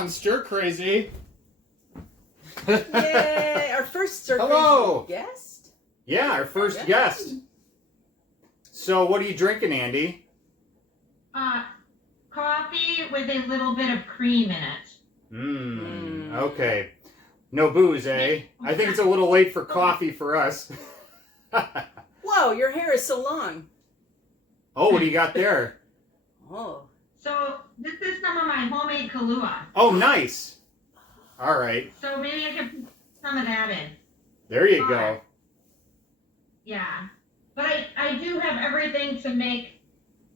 on Stir Crazy. Yay! Our first Stir Hello. Crazy guest. Yeah, our first guest. So, what are you drinking, Andy? Coffee with a little bit of cream in it. Okay. No booze, eh? I think it's a little late for coffee for us. Whoa, your hair is so long. Oh, what do you got there? Oh. So this is some of my homemade Kahlua. Oh, nice. All right. So maybe I could put some of that in. There you go. Yeah. But I do have everything to make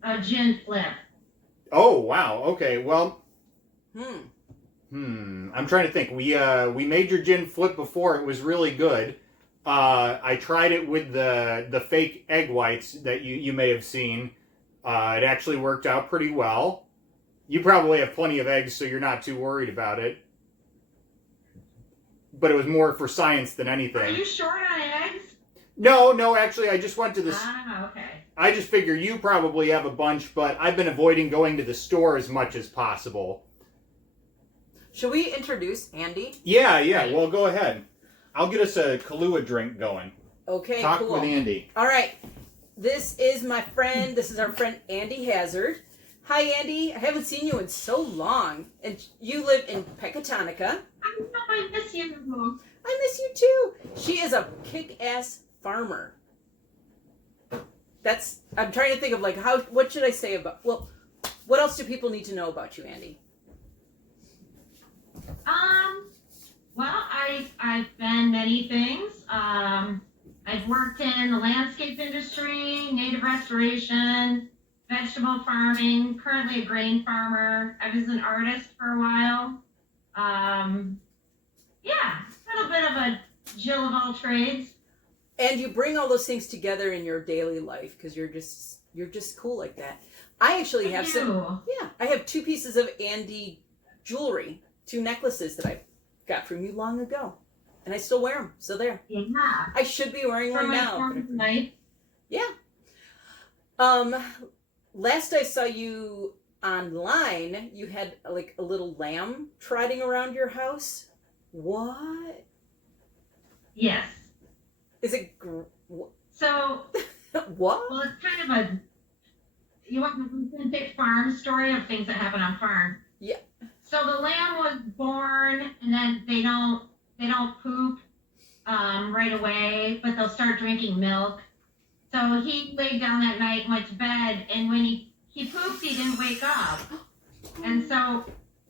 a gin flip. Oh, wow. Okay, well. Hmm. I'm trying to think. We made your gin flip before. It was really good. I tried it with the fake egg whites that you may have seen. It actually worked out pretty well. You probably have plenty of eggs, so you're not too worried about it. But it was more for science than anything. Are you short on eggs? No, actually, I just went to this. Ah, okay. I just figure you probably have a bunch, but I've been avoiding going to the store as much as possible. Should we introduce Andy? Yeah. Well, go ahead. I'll get us a Kahlua drink going. Okay, Talk cool. with Andy. All right. This is my friend. This is our friend Andy Hazzard. Hi, Andy. I haven't seen you in so long. And you live in Pecatonica. I know I miss you. I miss you too. She is a kick-ass farmer. I'm trying to think of what should I say about, what else do people need to know about you, Andy? Well, I've been many things. I've worked in the landscape industry, native restoration, vegetable farming, currently a grain farmer. I was an artist for a while. Yeah, a little bit of a Jill of all trades. And you bring all those things together in your daily life because you're just cool like that. I actually have I have 2 pieces of Andy jewelry, 2 necklaces that I got from you long ago. And I still wear them. So there. Yeah. I should be wearing one now. Night. Yeah. Last I saw you online, you had a little lamb trotting around your house. What? Yes. Is it so? What? Well, it's kind of you want the authentic farm story of things that happen on farm. Yeah. So the lamb was born, and then they don't poop right away, but they'll start drinking milk. So he laid down that night and went to bed, and when he pooped, he didn't wake up. And so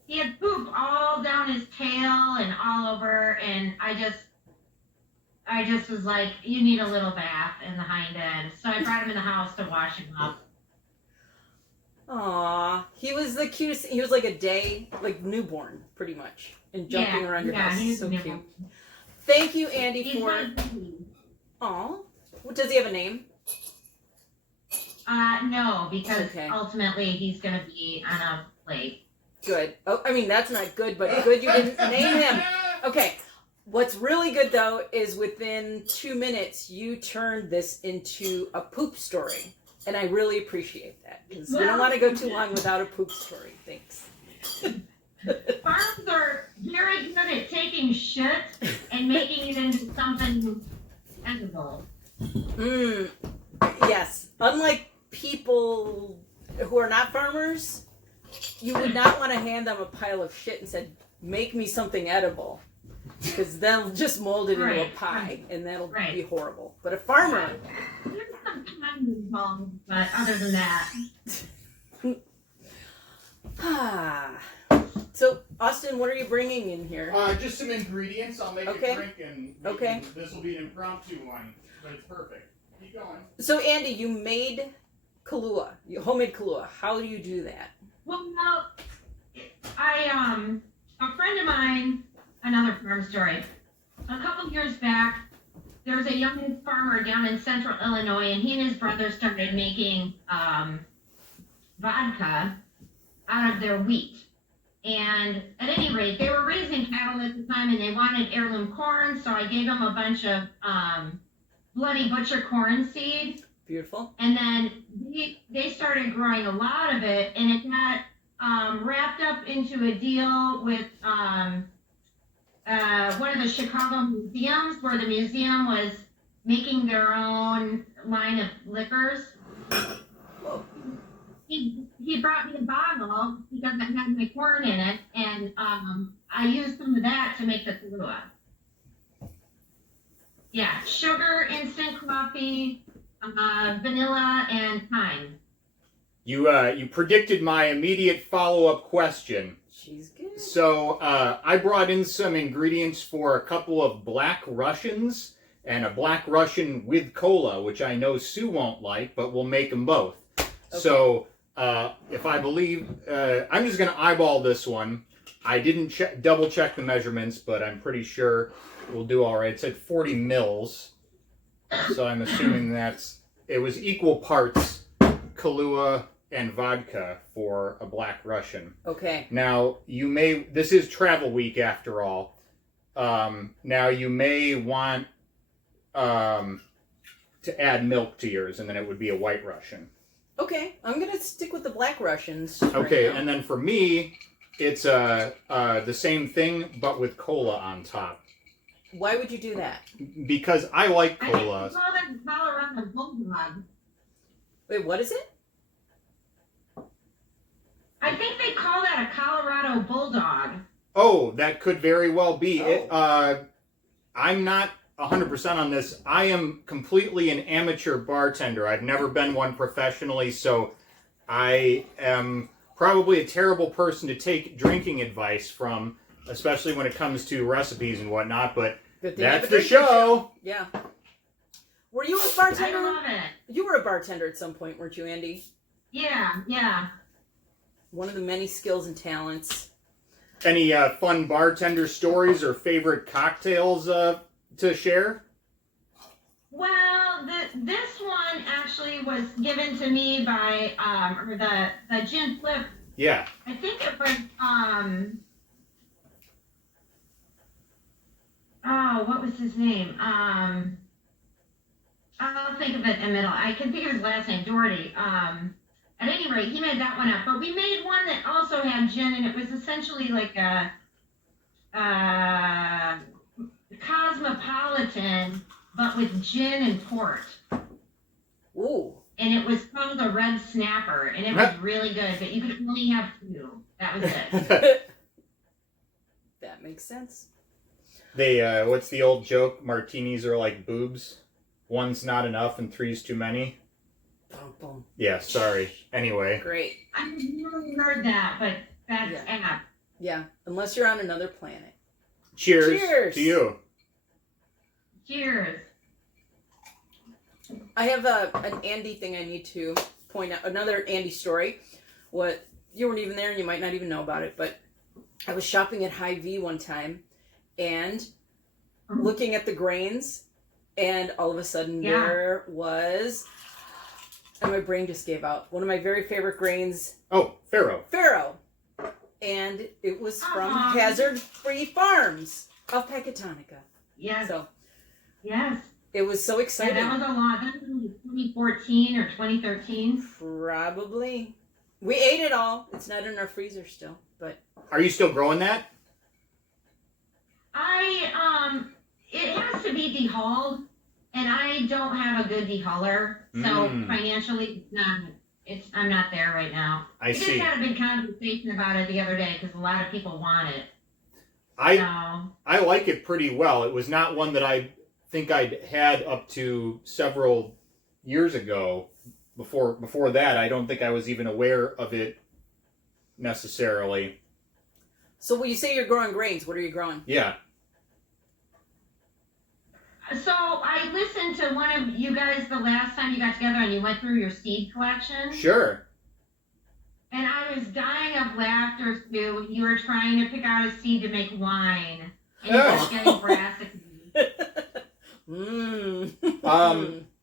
he had poop all down his tail and all over, and I just was like, you need a little bath in the hind end. So I brought him in the house to wash him up. Aw, he was the cutest. He was like a day, newborn, pretty much, and jumping around your house. He's so newborn. Cute. Thank you, Andy, He's for. Aw, does he have a name? No, because ultimately he's going to be on a plate. Good. Oh, I mean, that's not good, but good you didn't name him. Okay. What's really good, though, is within 2 minutes, you turned this into a poop story. And I really appreciate that. Because we don't want to go too long without a poop story. Thanks. Farms are very good at taking shit and making it into something edible. Yes. Unlike people who are not farmers, you would not want to hand them a pile of shit and say, make me something edible. Because they'll just mold it into a pie, and that'll be horrible. But a farmer... There's some time involved, but other than that... So, Austin, what are you bringing in here? Just some ingredients. I'll make a drink, and this will be an impromptu one, but it's perfect. Keep going. So, Andy, you made Kahlua, homemade Kahlua. How do you do that? Well, a friend of mine, another farm story. A couple years back, there was a young farmer down in central Illinois, and he and his brother started making vodka out of their wheat. And at any rate, they were raising cattle at the time, and they wanted heirloom corn, so I gave them a bunch of bloody butcher corn seed. Beautiful. And then they started growing a lot of it, and it got wrapped up into a deal with one of the Chicago museums, where the museum was making their own line of liquors. He brought me a bottle because it had my corn in it, and I used some of that to make the Kahlua. Yeah, sugar, instant coffee, vanilla, and thyme. You predicted my immediate follow-up question. She's good. So I brought in some ingredients for a couple of Black Russians and a Black Russian with cola, which I know Sue won't like, but we'll make them both. Okay. So if I believe, I'm just going to eyeball this one. I didn't double check the measurements, but I'm pretty sure we'll do all right. It said 40 mils, so I'm assuming it was equal parts Kahlua and vodka for a Black Russian. Okay. Now, this is travel week after all. Now, you may want to add milk to yours, and then it would be a White Russian. Okay, I'm going to stick with the Black Russians. Okay, right now. and then for me, it's the same thing, but with cola on top. Why would you do that? Because I like I think cola. they call that Colorado Bulldog. Wait, what is it? I think they call that a Colorado Bulldog. Oh, that could very well be. Oh. I'm not 100% on this. I am completely an amateur bartender. I've never been one professionally, so I am probably a terrible person to take drinking advice from, especially when it comes to recipes and whatnot, but that's the show. Yeah. Were you a bartender? I love it. You were a bartender at some point, weren't you, Andy? Yeah. One of the many skills and talents. Any fun bartender stories or favorite cocktails to share? Well, this one actually was given to me by the gin flip. Yeah. I think it was what was his name? I'll think of it in the middle. I can think of his last name, Doherty. At any rate, he made that one up. But we made one that also had gin, and it was essentially like a cosmopolitan, but with gin and port. Ooh. And it was called a Red Snapper, and it was really good, but you could only have 2. That was it. That makes sense. What's the old joke? Martinis are like boobs. 1's not enough and 3's too many. Boom, boom. Yeah, sorry. Anyway. Great. I've never heard that, but that's apt. Yeah, unless you're on another planet. Cheers to you. Cheers. I have an Andy thing I need to point out. Another Andy story. What you weren't even there and you might not even know about it, but I was shopping at Hy-Vee one time and looking at the grains, and all of a sudden there was, and my brain just gave out, one of my very favorite grains. Oh, Farro. And it was from Hazzard Free Farms of Pecatonica. Yes. So, yes. It was so exciting. Yeah, that was a lot. That was 2014 or 2013. Probably. We ate it all. It's not in our freezer still, but. Are you still growing that? It has to be dehulled, and I don't have a good dehuller, so financially, I'm not there right now. I see. We just had a big conversation about it the other day because a lot of people want it. I like it pretty well. It was not one that I think I'd had up to several years ago. Before that, I don't think I was even aware of it necessarily. So when you say you're growing grains, what are you growing? Yeah. So I listened to one of you guys the last time you got together and you went through your seed collection. Sure. And I was dying of laughter, Stu, when you were trying to pick out a seed to make wine. And you were getting brassica.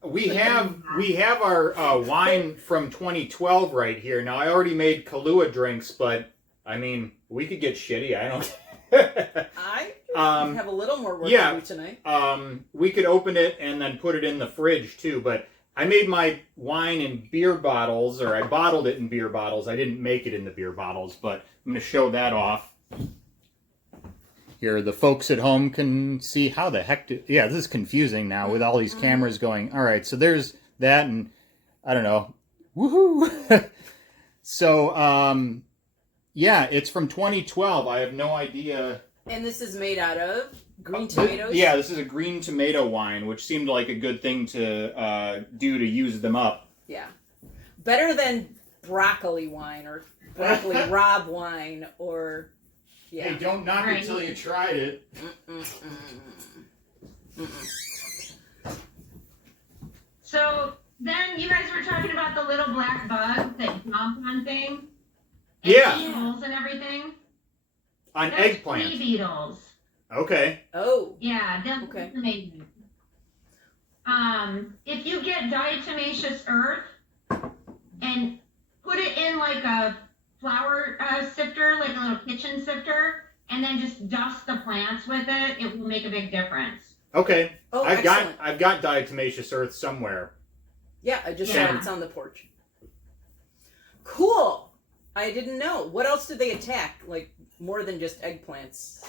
We have our wine from 2012 right here. Now, I already made Kahlua drinks, but, I mean, we could get shitty. I don't... I have a little more work to do tonight. We could open it and then put it in the fridge, too, but I made my wine in beer bottles, or I bottled it in beer bottles. I didn't make it in the beer bottles, but I'm going to show that off. Here, the folks at home can see how the heck yeah, this is confusing now with all these cameras going. All right, so there's that, and I don't know. Woohoo! So, yeah, it's from 2012. I have no idea. And this is made out of green tomatoes? Yeah, this is a green tomato wine, which seemed like a good thing to do to use them up. Yeah. Better than broccoli wine or broccoli Rob wine or... Yeah. Hey, don't knock it till you tried it. So then you guys were talking about the little black bug that jump on things. Yeah. Holes and everything. On That's eggplant. flea beetles. Okay. Oh. Yeah, that's Okay. amazing. If you get diatomaceous earth and put it in like a flour sifter, like a little kitchen sifter, and then just dust the plants with it, it will make a big difference. Okay. Oh, I've excellent. got diatomaceous earth somewhere. Yeah, I just Yeah. saw it's on the porch. Cool. I didn't know. What else did they attack? Like more than just eggplants?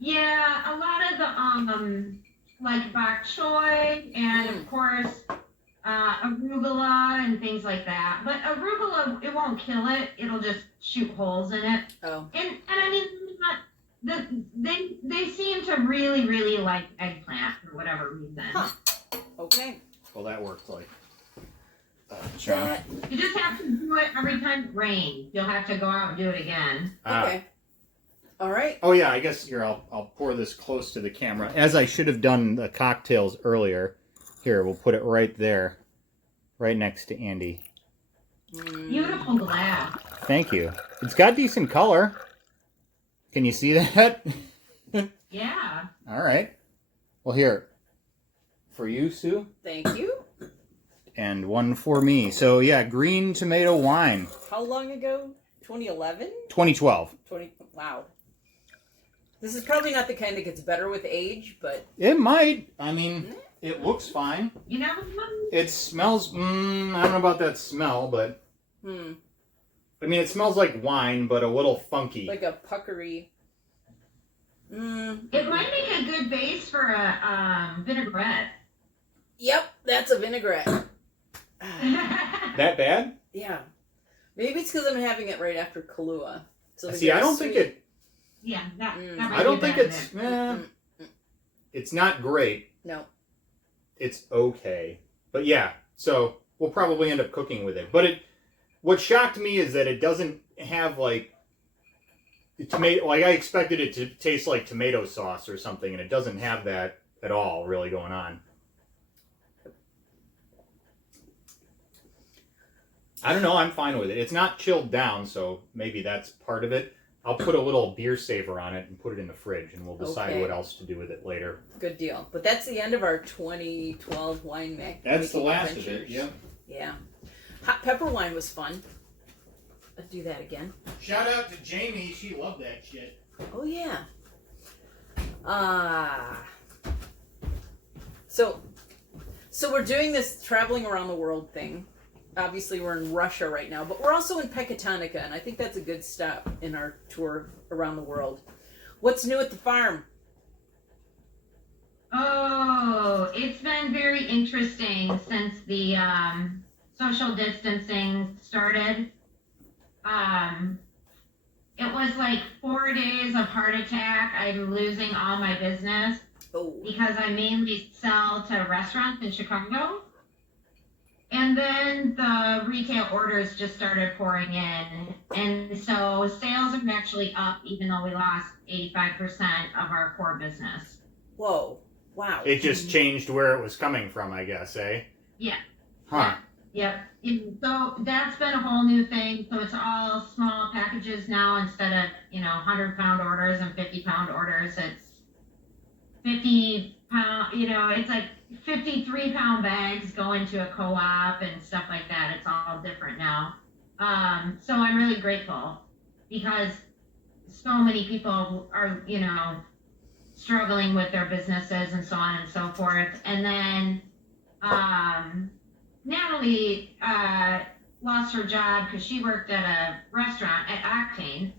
Yeah, a lot of the like bok choy and of course arugula and things like that. But arugula, it won't kill it. It'll just shoot holes in it. Oh. And I mean, they seem to really like eggplant for whatever reason. Huh. Okay. Well, that worked like. That, You just have to do it every time it rains. You'll have to go out and do it again. okay. All right. Oh yeah, I guess here I'll pour this close to the camera, as I should have done the cocktails earlier. Here, we'll put it right there, right next to Andy. Beautiful glass. Thank you. It's got decent color. Can you see that? Yeah. All right. Well, here, for you, Sue, Thank you. and one for me. So yeah, green tomato wine, How long ago? 2011? 2012. Wow. This is probably not the kind that gets better with age, but It might. I mean, it looks fine. You never know. It smells. I don't know about that smell, but I mean, it smells like wine, but a little funky. like a puckery. It might make a good base for a vinaigrette. Yep, that's a vinaigrette. That bad? Yeah. Maybe it's because I'm having it right after Kahlua. So See, I don't think it. Yeah, that might I be don't a think bad it's. mix. It's not great. No. It's okay, but yeah. So we'll probably end up cooking with it. But it. What shocked me is that it doesn't have like tomato. Like I expected it to taste like tomato sauce or something, and it doesn't have that at all. Really going on. I don't know. I'm fine with it. It's not chilled down, so maybe that's part of it. I'll put a little beer saver on it and put it in the fridge, and we'll decide what else to do with it later. Good deal. But that's the end of our 2012 wine mix. That's the last of it. Yep. Yeah. Hot pepper wine was fun. Let's do that again. Shout out to Jamie. She loved that shit. Oh yeah. So we're doing this traveling around the world thing. Obviously, we're in Russia right now, but we're also in Pecatonica, and I think that's a good stop in our tour around the world. What's new at the farm? Oh, it's been very interesting since the social distancing started. It was like 4 days of heart attack. I'm losing all my business because I mainly sell to restaurants in Chicago. And then the retail orders just started pouring in. And so sales are actually up, even though we lost 85% of our core business. Whoa. Wow. It just changed where it was coming from, I guess, eh? Yeah. Huh. Yep. So that's been a whole new thing. So it's all small packages now instead of, 100-pound orders and 50-pound orders. It's 50-pound, it's like 53-pound bags going to a co-op and stuff like that. It's all different now. So I'm really grateful because so many people are, struggling with their businesses and so on and so forth. And then Natalie lost her job because she worked at a restaurant at Octane.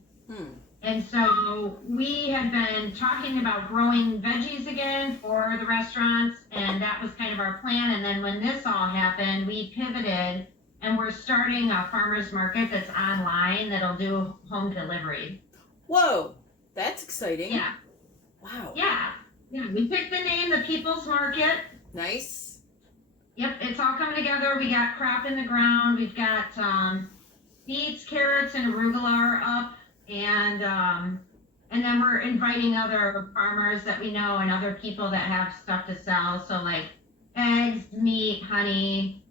And so we had been talking about growing veggies again for the restaurants, and that was kind of our plan. And then when this all happened, we pivoted, and we're starting a farmer's market that's online that'll do home delivery. Whoa, that's exciting. Yeah. Wow. Yeah. We picked the name, the People's Market. Nice. Yep, it's all coming together. We got crop in the ground. We've got beets, carrots, and arugula are up. And then we're inviting other farmers that we know and other people that have stuff to sell. So like eggs, meat, honey.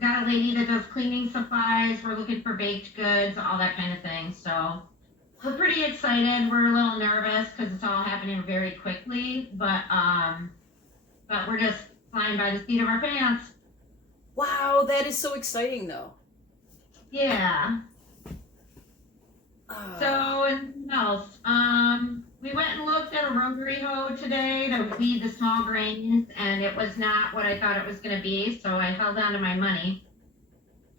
Got a lady that does cleaning supplies. We're looking for baked goods, all that kind of thing. So we're pretty excited. We're a little nervous because it's all happening very quickly. But we're just flying by the seat of our pants. Wow, that is so exciting though. Yeah. So, and what else? We went and looked at a rotary hoe today to weed the small grains, and it was not what I thought it was going to be, so I held on to my money.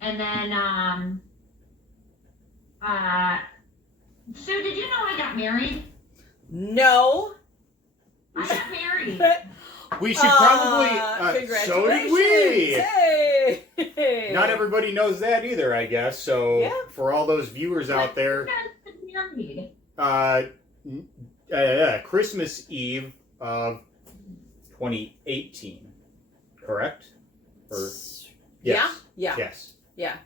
And then, Sue, did you know I got married? No. I got married. We should probably. So did we. Hey. Not everybody knows that either, I guess. So Yeah. for all those viewers out there, You guys got married. Christmas Eve of 2018, correct? Or yes. Yeah. Yes. Yeah.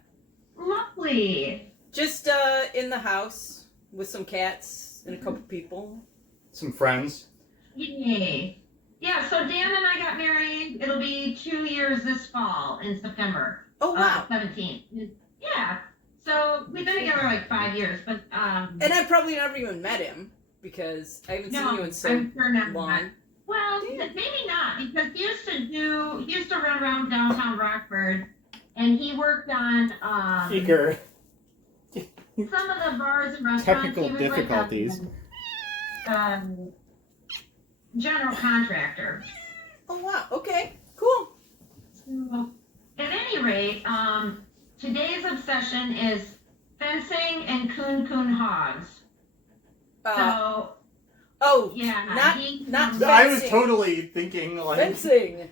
Lovely. Just in the house with some cats and a couple people. Some friends. Yay. Yeah, so Dan and I got married. It'll be 2 years this fall in September. Oh wow. 17th. Yeah. So we've been together like 5 years, but And I probably never even met him because I haven't seen you in so I'm sure not. long. Well, maybe not, because he used to run around downtown Rockford, and he worked on Eager. some of the bars and restaurants. Technical He was difficulties. Like general contractor. Oh wow. Okay. Cool. So, at any rate, today's obsession is fencing and coon hogs. So, oh yeah, not fencing. I was totally thinking like. Fencing.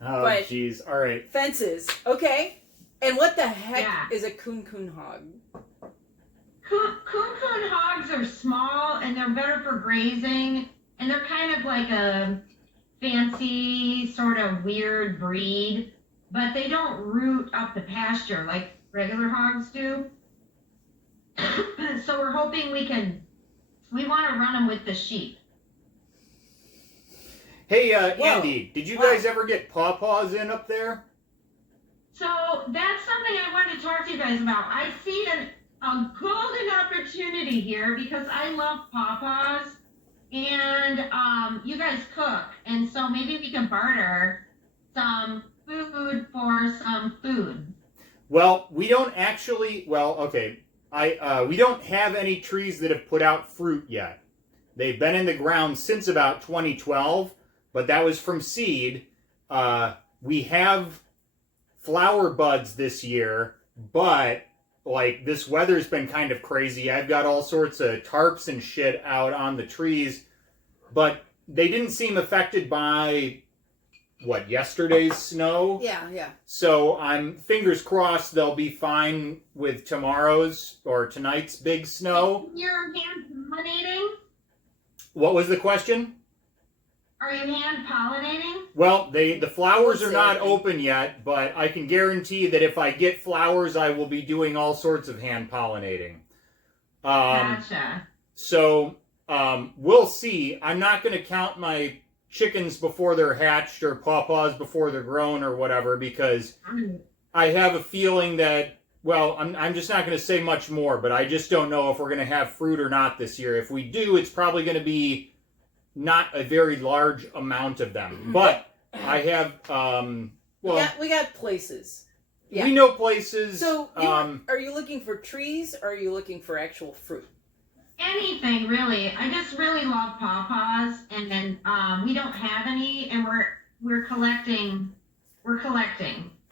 Oh, But- jeez. All right. Fences. Okay. And what the heck Yeah. is a coon hog? Coon hogs are small and they're better for grazing, and they're kind of like a fancy sort of weird breed, but they don't root up the pasture like regular hogs do. So we're hoping we want to run them with the sheep. Hey, Whoa. Andy, did you Wow. guys ever get Pawpaws in up there? So that's something I wanted to talk to you guys about. I see a golden opportunity here because I love Pawpaws, and you guys cook, and so maybe we can barter some food for some food. Well, we don't actually. Well, okay. We don't have any trees that have put out fruit yet. They've been in the ground since about 2012, but that was from seed. We have flower buds this year, but like this weather's been kind of crazy. I've got all sorts of tarps and shit out on the trees, but they didn't seem affected by yesterday's snow. Yeah. So I'm fingers crossed they'll be fine with tomorrow's or tonight's big snow. You're hand pollinating? What was the question? Are you hand pollinating? Well, the flowers are not Exactly. open yet, but I can guarantee that if I get flowers, I will be doing all sorts of hand pollinating. Gotcha. So we'll see. I'm not going to count my chickens before they're hatched or pawpaws before they're grown or whatever, because I have a feeling that, well, I'm just not going to say much more, but I just don't know if we're going to have fruit or not this year. If we do, it's probably going to be not a very large amount of them. But I have, we got places. Yeah. we know places. So are you looking for trees or are you looking for actual fruit? Anything really. I just really love pawpaws, and then we don't have any, and we're collecting.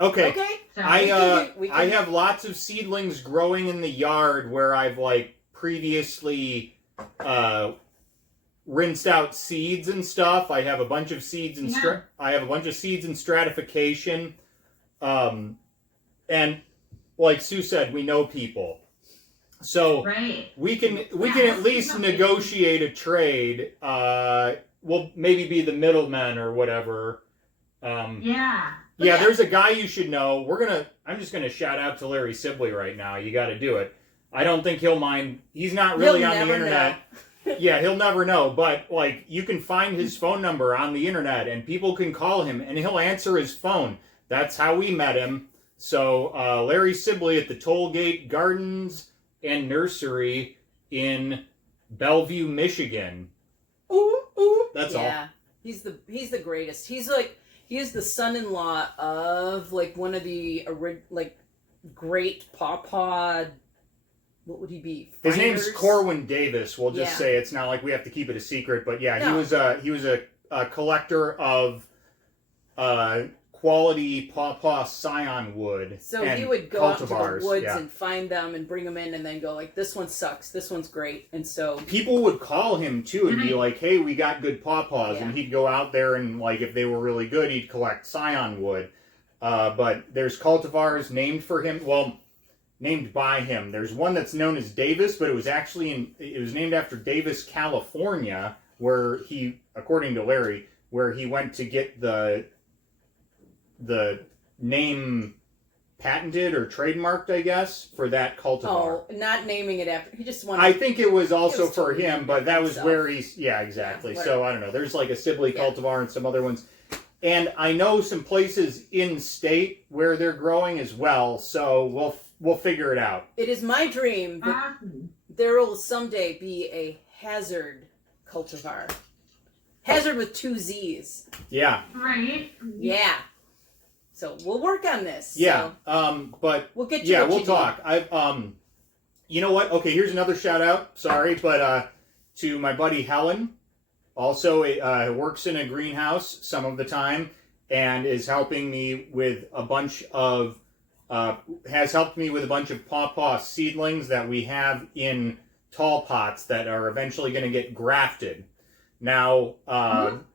Okay. Okay. So So I have lots of seedlings growing in the yard where I've like previously rinsed out seeds and stuff. I have a bunch of seeds in stratification, and like Sue said, we know people, so we can at least negotiate a trade. We'll maybe be the middleman or whatever. Yeah, there's a guy you should know. I'm just gonna shout out to Larry Sibley right now. You got to do it. I don't think he'll mind. He's not really on the internet. Yeah, he'll never know. But like, you can find his phone number on the internet, and people can call him, and he'll answer his phone. That's how we met him. So Larry Sibley at the Tollgate Gardens and Nursery in Bellevue, Michigan. That's all. Yeah, he's the greatest. He is the son-in-law of like one of the like great Pawpaw. What would he be? His name's Corwin Davis. We'll just say it's not like we have to keep it a secret. But yeah, he was a collector of quality Pawpaw scion wood. So he would go out to the woods and find them and bring them in, and then go like, this one sucks, this one's great. And so people would call him too and be like, hey, we got good Pawpaws. And he'd go out there and like, if they were really good, he'd collect scion wood. But there's cultivars named for him. Well, named by him. There's one that's known as Davis, but it was named after Davis, California, where he, according to Larry, where he went to get the name patented or trademarked, I guess, for that cultivar. Oh, not naming it after. He just wanted. I think it was also for him, but that was where he's. Yeah, exactly. Yeah, so I don't know. There's like a Sibley cultivar and some other ones, and I know some places in state where they're growing as well. So we'll figure it out. It is my dream that there will someday be a Hazzard cultivar. Hazard with 2 Z's. Yeah. Right. Yeah. So we'll work on this. Yeah. So but we'll get you. Yeah, we'll talk. You know what? Okay, here's another shout out. Sorry, but to my buddy Helen, also works in a greenhouse some of the time, and is helping me with a bunch of has helped me with a bunch of Pawpaw seedlings that we have in tall pots that are eventually going to get grafted. Now,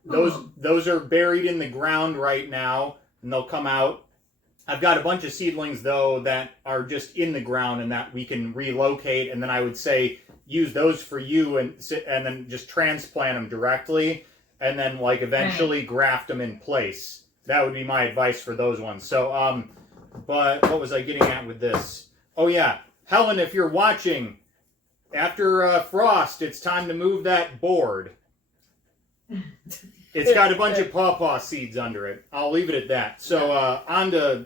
those are buried in the ground right now, and they'll come out. I've got a bunch of seedlings, though, that are just in the ground and that we can relocate, and then I would say use those for you and then just transplant them directly, and then like eventually graft them in place. That would be my advice for those ones. So, but what was I getting at with this? Oh, yeah. Helen, if you're watching, after frost, it's time to move that board. It's got a bunch of pawpaw seeds under it. I'll leave it at that. So, on to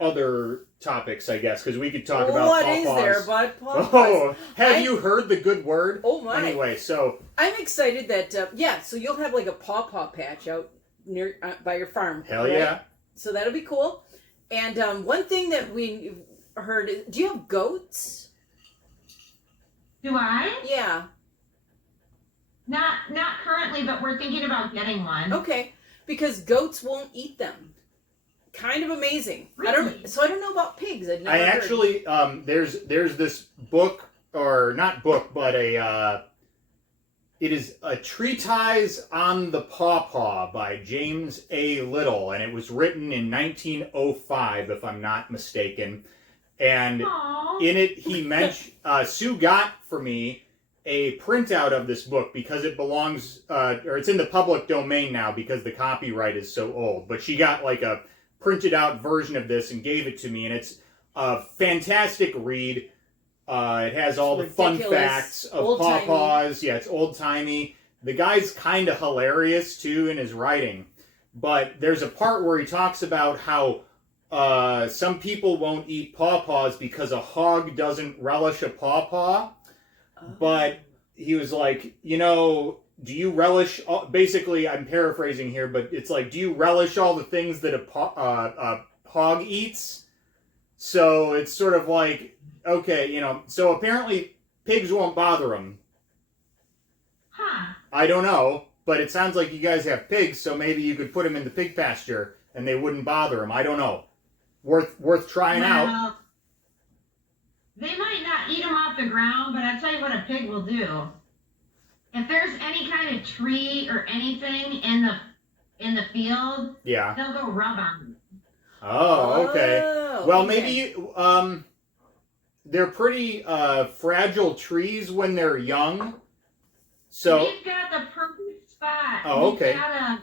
other topics, I guess, because we could talk about what pawpaws. What is there but pawpaws? Oh, have you heard the good word? Oh, my. Anyway, so... I'm excited that, so you'll have like a pawpaw patch out near by your farm. Hell right? Yeah. So that'll be cool. And one thing that we heard, do you have goats? Do I? Yeah. Not currently, but we're thinking about getting one. Okay, because goats won't eat them. Kind of amazing. Really? I don't know about pigs. I've never I heard. actually there's this book, or not book, but it is a treatise on the pawpaw by James A. Little, and it was written in 1905, if I'm not mistaken. And in it, he mentioned Sue got for me a printout of this book because it belongs, or it's in the public domain now because the copyright is so old. But she got like a printed out version of this and gave it to me, and it's a fantastic read. It has all the fun facts of pawpaws. Yeah, it's old timey. The guy's kind of hilarious too in his writing. But there's a part where he talks about how some people won't eat pawpaws because a hog doesn't relish a pawpaw. But he was like, do you relish, basically I'm paraphrasing here, but it's like, do you relish all the things that a hog eats? So it's sort of like, okay, so apparently pigs won't bother him. Huh. I don't know, but it sounds like you guys have pigs, so maybe you could put them in the pig pasture and they wouldn't bother him. I don't know. worth trying out. Well, they might not eat them off the ground, but I'll tell you what a pig will do. If there's any kind of tree or anything in the field, Yeah. they'll go rub on it. Oh, okay. Well, okay. maybe they're pretty fragile trees when they're young. So We've got the perfect spot. Oh, okay. We've got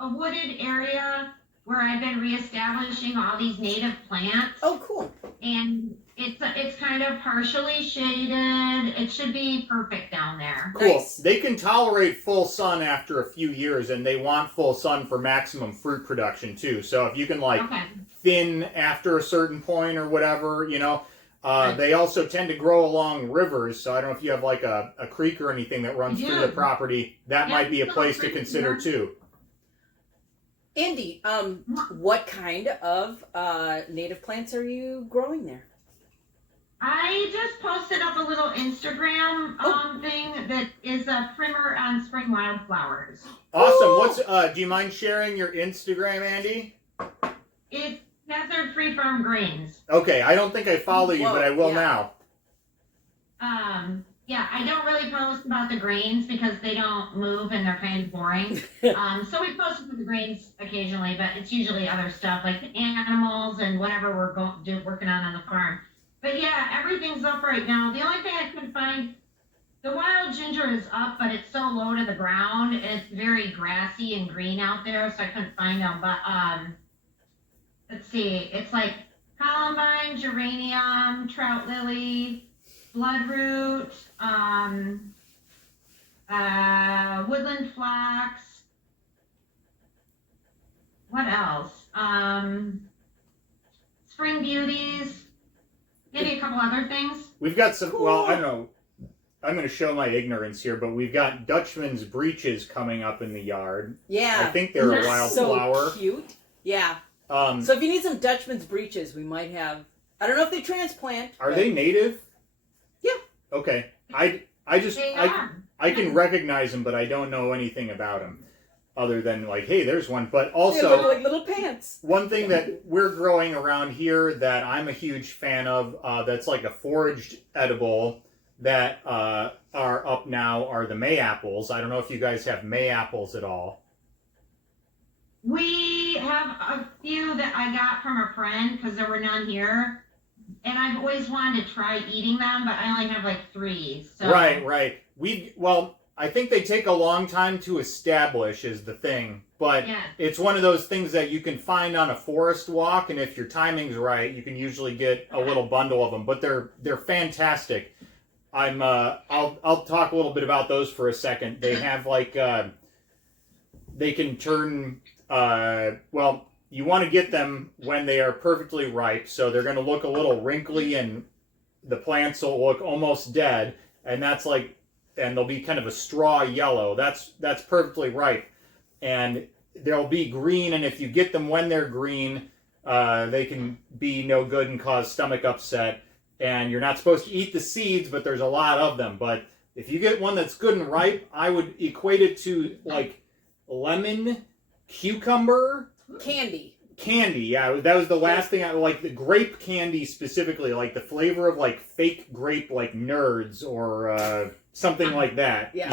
a wooded area where I've been reestablishing all these native plants. Oh, cool. And it's kind of partially shaded. It should be perfect down there. cool. Nice. They can tolerate full sun after a few years, and they want full sun for maximum fruit production too. So if you can Okay. thin after a certain point or whatever, Right. they also tend to grow along rivers. So I don't know if you have like a creek or anything that runs through the do. property. That Yeah, might be a little place to creek, consider yeah. too. Andy, what kind of native plants are you growing there? I just posted up a little Instagram thing that is a primer on spring wildflowers. Awesome. Ooh. What's do you mind sharing your Instagram, Andy? It's Hazzard Free Farm Greens. Okay, I don't think I follow you, Whoa, but I will yeah. now. Yeah, I don't really post about the greens because they don't move and they're kind of boring. So we post about the greens occasionally, but it's usually other stuff like the animals and whatever we're working on the farm. But yeah, everything's up right now. The only thing I couldn't find, the wild ginger is up, but it's so low to the ground. It's very grassy and green out there, so I couldn't find them. But let's see, it's like columbine, geranium, trout lily, bloodroot, woodland phlox. What else? Spring beauties. Maybe a couple other things. We've got some. Cool. Well, I don't know. I'm going to show my ignorance here, but we've got Dutchman's breeches coming up in the yard. Yeah. I think they're a They're wildflower. So cute. Yeah. So So if you need some Dutchman's breeches, we might have. I don't know if they transplant. are but- they native? Yeah. Okay. I can recognize them, but I don't know anything about them other than like, hey, there's one. But They look also, like little pants. one thing that we're growing around here that I'm a huge fan of, that's like a foraged edible that are up now are the May-apples. I don't know if you guys have May-apples at all. We have a few that I got from a friend because there were none here. And I've always wanted to try eating them, but I only have like 3. So. Right. I think they take a long time to establish is the thing, but Yeah. it's one of those things that you can find on a forest walk, and if your timing's right, you can usually get a little bundle of them. But they're fantastic. I'll talk a little bit about those for a second. They have like they can turn you want to get them when they are perfectly ripe, so they're going to look a little wrinkly and the plants will look almost dead, and they'll be kind of a straw yellow. That's perfectly ripe, and they'll be green. And if you get them when they're green, they can be no good and cause stomach upset. And you're not supposed to eat the seeds, but there's a lot of them. But if you get one that's good and ripe, I would equate it to like lemon, cucumber, Candy. yeah, that was the last thing I like. The grape candy specifically, like the flavor of like fake grape, like Nerds or something like that. Yeah.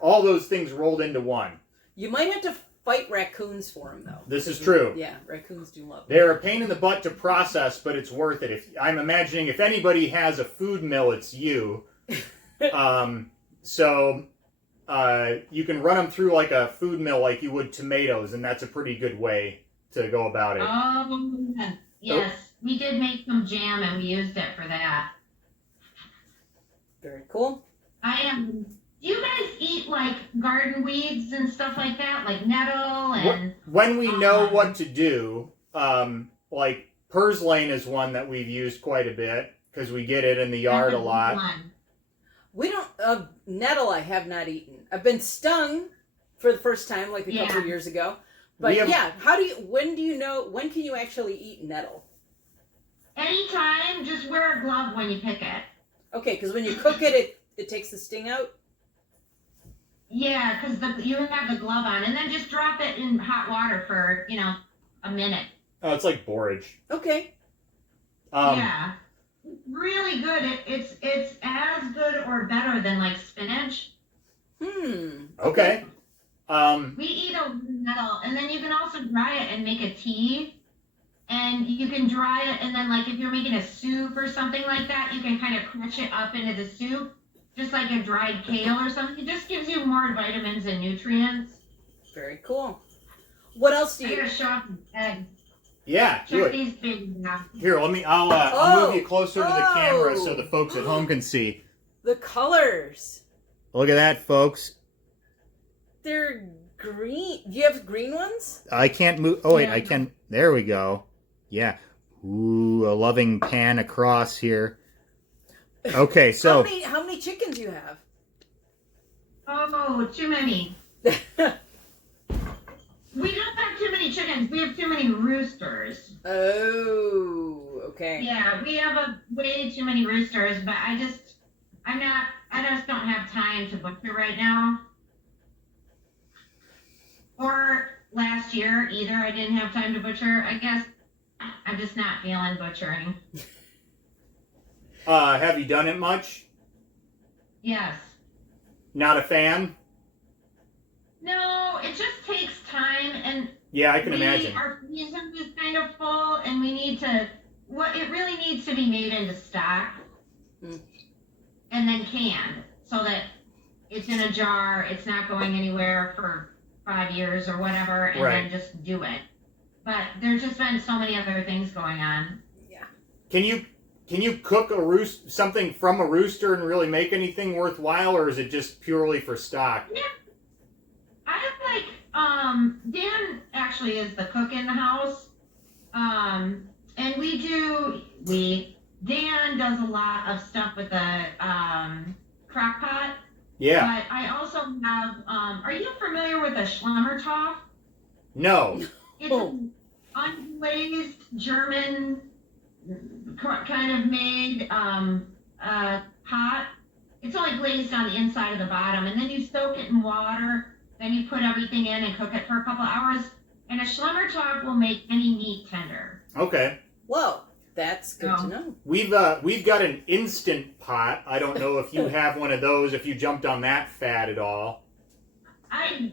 All those things rolled into one. You might have to fight raccoons for them, though. This is true. Yeah, raccoons do love them. They're a pain in the butt to process, but it's worth it. I'm imagining if anybody has a food mill, it's you. So you can run them through like a food mill like you would tomatoes, and that's a pretty good way to go about it. Yes. We did make some jam and we used it for that. Very cool. Do you guys eat like garden weeds and stuff like that? Like nettle and... When we know what to do, like purslane is one that we've used quite a bit because we get it in the yard a lot. We don't... nettle I have not eaten. I've been stung for the first time like a couple of years ago. But when can you actually eat nettle? Anytime, just wear a glove when you pick it. Okay, because when you cook it, it takes the sting out? Yeah, because you have the glove on. And then just drop it in hot water for, a minute. Oh, it's like borage. Okay. Yeah, really good. It's as good or better than like spinach. Okay. We eat a metal, and then you can also dry it and make a tea. And you can dry it, and then like if you're making a soup or something like that, you can kind of crush it up into the soup, just like a dried kale or something. It just gives you more vitamins and nutrients. Very cool. What else do I you? gotta show off the eggs. Yeah, do Check it. these babies out. Here, I'll move you closer to the camera so the folks at home can see. The colors. Look at that, folks. They're green. Do you have green ones? I can't move. Oh wait, Yeah. I can. There we go. Yeah. Ooh, a loving pan across here. Okay, so How many chickens you have? Oh, too many. We don't have too many chickens. We have too many roosters. Oh, okay. Yeah, we have way too many roosters, but I just don't have time to butcher right now. Or last year either, I didn't have time to butcher. I guess I'm just not feeling butchering. have you done it much? Yes. Not a fan? No, it just takes time, and Yeah, I can imagine. our freezer is kind of full, and we need to. It really needs to be made into stock, and then canned, so that it's in a jar. It's not going anywhere for 5 years or whatever, and Right. then just do it. But there's just been so many other things going on. Yeah. Can you cook something from a rooster and really make anything worthwhile, or is it just purely for stock? Yeah. Dan actually is the cook in the house. And Dan does a lot of stuff with the crock pot. Yeah. But I also have, are you familiar with a Schlemmertopf? No. It's an unglazed German kind of made pot. It's only glazed on the inside of the bottom, and then you soak it in water. Then you put everything in and cook it for a couple hours. And a Schlemmertopf will make any meat tender. Okay. Whoa, that's good to know. We've got an instant pot. I don't know if you have one of those. If you jumped on that fad at all. I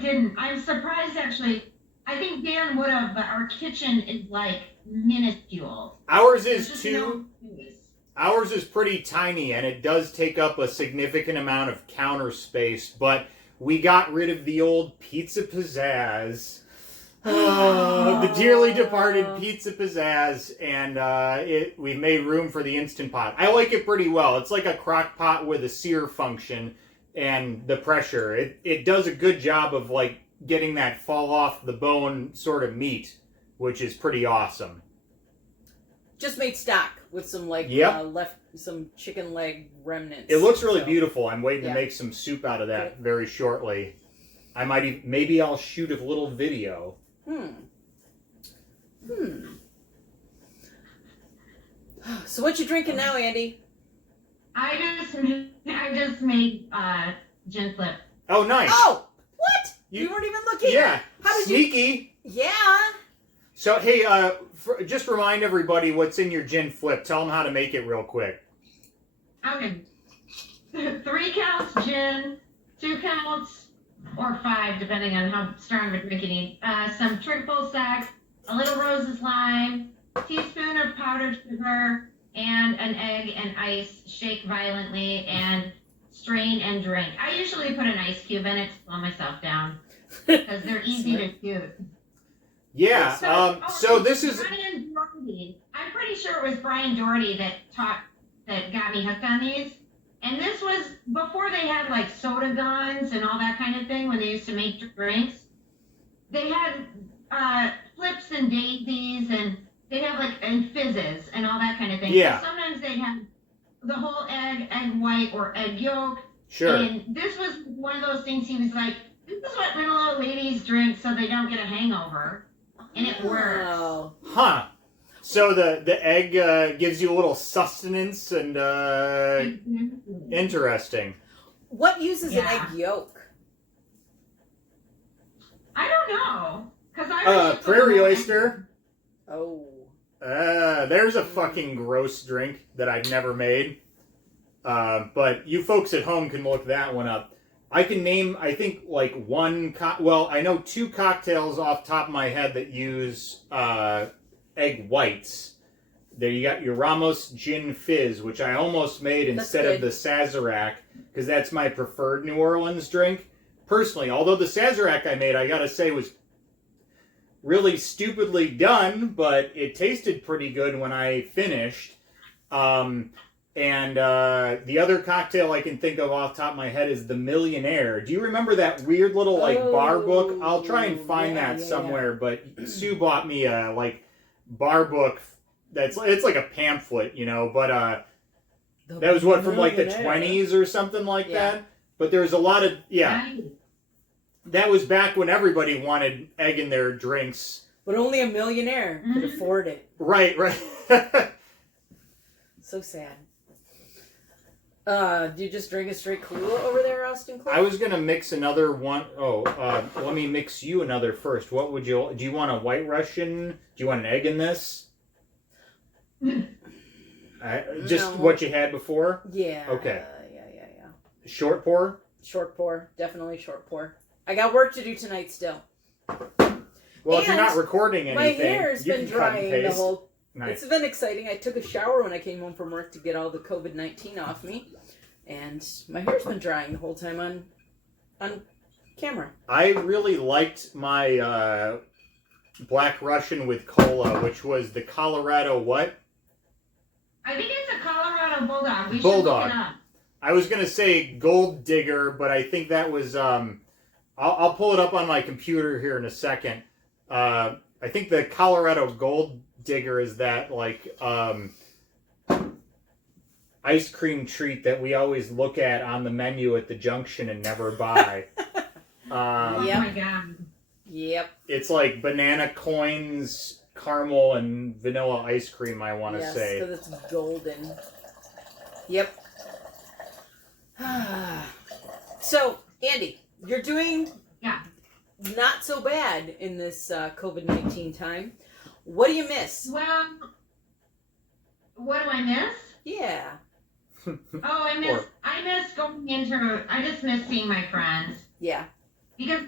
didn't. I'm surprised actually. I think Dan would have, but our kitchen is like minuscule. Ours There's is just too. no space. Ours is pretty tiny, and it does take up a significant amount of counter space. But we got rid of the old pizza pizzazz. The dearly departed pizza pizzazz, and we made room for the Instant Pot. I like it pretty well. It's like a crock pot with a sear function and the pressure. It does a good job of like getting that fall off the bone sort of meat, which is pretty awesome. Just made stock with some some chicken leg remnants. It looks really beautiful. I'm waiting Yeah. to make some soup out of that very shortly. Maybe I'll shoot a little video. So what you drinking now, Andy? I just made gin flip. Oh, nice. Oh, what? You weren't even looking. Yeah. How did Sneaky. Yeah. So, hey, just remind everybody what's in your gin flip. Tell them how to make it real quick. Okay. 3 counts gin, 2 counts, or 5, depending on how strong of a drink you need. Some triple sec, a little Rose's lime, teaspoon of powdered sugar, and an egg and ice. Shake violently and strain and drink. I usually put an ice cube in it to slow myself down because they're easy to shoot. Yeah. So this is. Brian Doherty. I'm pretty sure it was Brian Doherty that got me hooked on these. And this was before they had like soda guns and all that kind of thing when they used to make drinks. They had flips and daisies and they'd have like and fizzes and all that kind of thing. Yeah. So sometimes they'd have the whole egg white, or egg yolk. Sure. And this was one of those things he was like, this is what little old ladies drink so they don't get a hangover. And it works. Oh. Huh. So the egg gives you a little sustenance and interesting. What uses an Yeah. egg yolk? I don't know. 'Cause I Prairie oyster. Oh. There's a fucking gross drink that I've never made. But you folks at home can look that one up. I can name, I think, like I know 2 cocktails off the top of my head that use egg whites. There you got your Ramos Gin Fizz, which I almost made instead of the Sazerac, because that's my preferred New Orleans drink. Personally, although the Sazerac I made, I gotta say, was really stupidly done, but it tasted pretty good when I finished. And the other cocktail I can think of off the top of my head is the Millionaire. Do you remember that weird little bar book? I'll try and find that somewhere. But Sue bought me a bar book it's like a pamphlet, But that was from like the 20s or something like that. But there's a lot of That was back when everybody wanted egg in their drinks. But only a millionaire could afford it. Right. So sad. Do you just drink a straight Kahlua over there, Austin Clark? I was going to mix another one. Let me mix you another first. What would you... Do you want a White Russian? Do you want an egg in this? Just what you had before? Yeah. Okay. Yeah. Short pour? Short pour. Definitely short pour. I got work to do tonight still. Well, if you're not recording anything, my hair's been drying the whole... Nice. It's been exciting. I took a shower when I came home from work to get all the COVID-19 off me. And my hair's been drying the whole time on camera. I really liked my Black Russian with cola, which was the Colorado what? I think it's a Colorado Bulldog. We Bulldog. should look it up. I was going to say Gold Digger, but I think that was... I'll pull it up on my computer here in a second. I think the Colorado Gold Digger is that ice cream treat that we always look at on the menu at the junction and never buy. Oh my god. Yep. It's like banana coins, caramel, and vanilla ice cream, I want to say. Yes, because it's golden. Yep. So, Andy, you're doing not so bad in this COVID-19 time. What do you miss? Well, what do I miss? Yeah. I just miss seeing my friends. Yeah. Because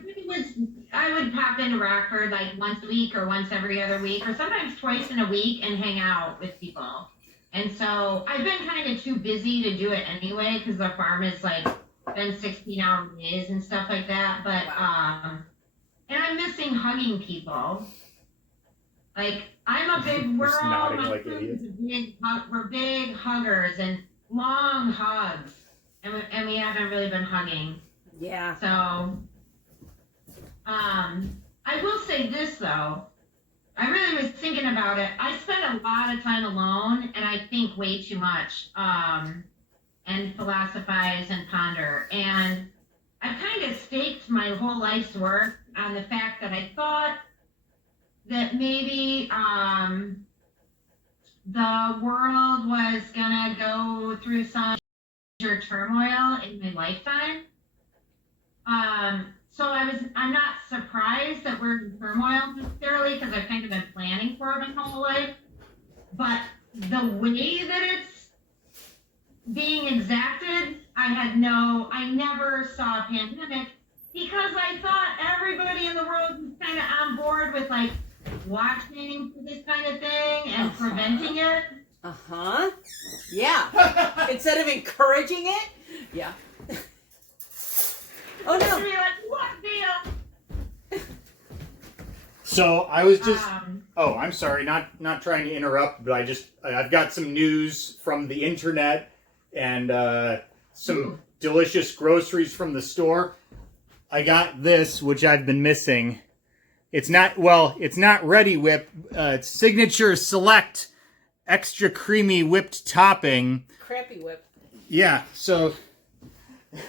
I would pop into Rockford like once a week or once every other week or sometimes twice in a week and hang out with people. And so I've been kind of too busy to do it anyway because the farm is been 16-hour days and stuff like that. But, and I'm missing hugging people. We're big huggers and long hugs. And we haven't really been hugging. Yeah. So, I will say this though. I really was thinking about it. I spend a lot of time alone and I think way too much, and philosophize and ponder. And I've kind of staked my whole life's work on the fact that I thought that maybe, the world was gonna go through some major turmoil in my lifetime. So I'm not surprised that we're in turmoil necessarily because I've kind of been planning for it my whole life. But the way that it's being exacted, I never saw a pandemic because I thought everybody in the world was kind of on board with watching for this kind of thing and preventing it. Yeah. Instead of encouraging it. Yeah. Oh no. Be like, what deal? So I was just... I'm sorry, not trying to interrupt, but I've got some news from the internet and some delicious groceries from the store. I got this, which I've been missing. It's not Ready Whip. It's Signature Select Extra Creamy Whipped Topping. Crappy whip. Yeah, so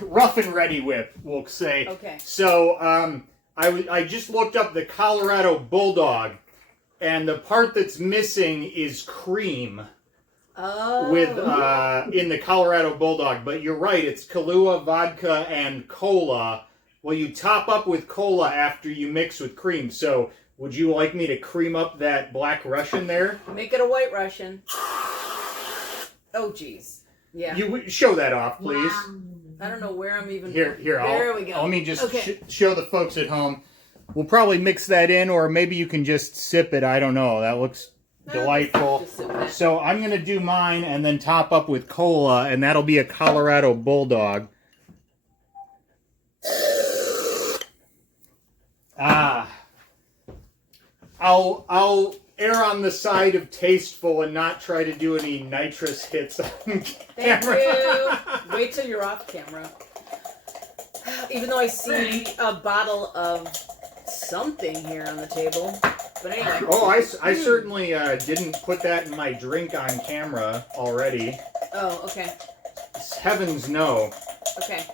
Rough and Ready Whip, we'll say. Okay. So I just looked up the Colorado Bulldog, and the part that's missing is cream. Oh. With in the Colorado Bulldog, but you're right. It's Kahlua, vodka, and cola. Well, you top up with cola after you mix with cream. So Would you like me to cream up that Black Russian there? Make it a White Russian. Oh, jeez. Yeah. You show that off, please. Wow. I don't know where I'm even. Here. There we go. Let me just Okay. show the folks at home. We'll probably mix that in, or maybe you can just sip it. I don't know. That looks delightful. Just sip that. So I'm going to do mine and then top up with cola, and that'll be a Colorado Bulldog. I'll err on the side of tasteful and not try to do any nitrous hits on Thank camera. you. Wait till you're off camera. Even though I see a bottle of something here on the table. But anyway. Oh, I certainly didn't put that in my drink on camera already. Oh, okay. Heavens no. Okay.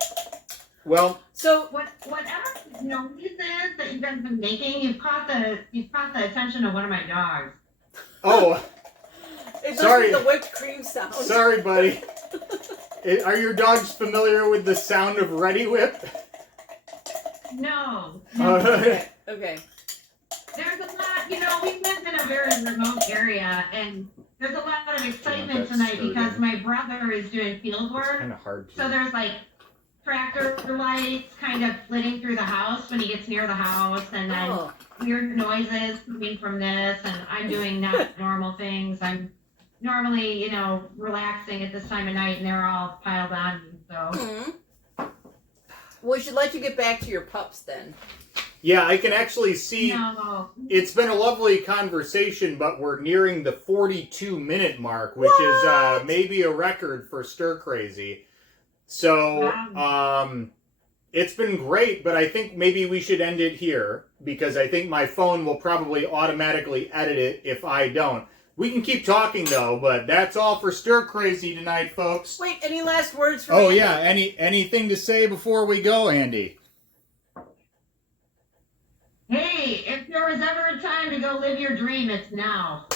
Well, So Whatever noise is that you guys have been making, you've caught the attention of one of my dogs. oh, it's Sorry. the whipped cream sound. sorry, buddy. Are your dogs familiar with the sound of Ready Whip? No. Okay. Okay. There's a lot, we live in a very remote area, and there's a lot of excitement that's tonight sturdy. because my brother is doing field It's work. kind of hard to. So there's like tractor lights kind of flitting through the house when he gets near the house, and then Oh. weird noises coming from this, and I'm doing not normal things. I'm normally, relaxing at this time of night, and they're all piled on me. So Mhm. Well, we should let you get back to your pups then. Yeah, I can actually see. no, It's been a lovely conversation, but we're nearing the 42-minute mark, which is What? maybe a record for Stir Crazy. So, it's been great, but I think maybe we should end it here, because I think my phone will probably automatically edit it if I don't. We can keep talking, though, but that's all for Stir Crazy tonight, folks. Wait, any last words for Oh, Andy? yeah, anything to say before we go, Andy? hey, if there was ever a time to go live your dream, it's now.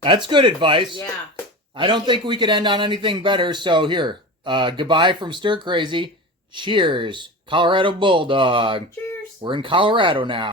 That's good advice. Yeah. I don't think we could end on anything better, so here. Goodbye from Stir Crazy. Cheers. Colorado Bulldog. Cheers. We're in Colorado now.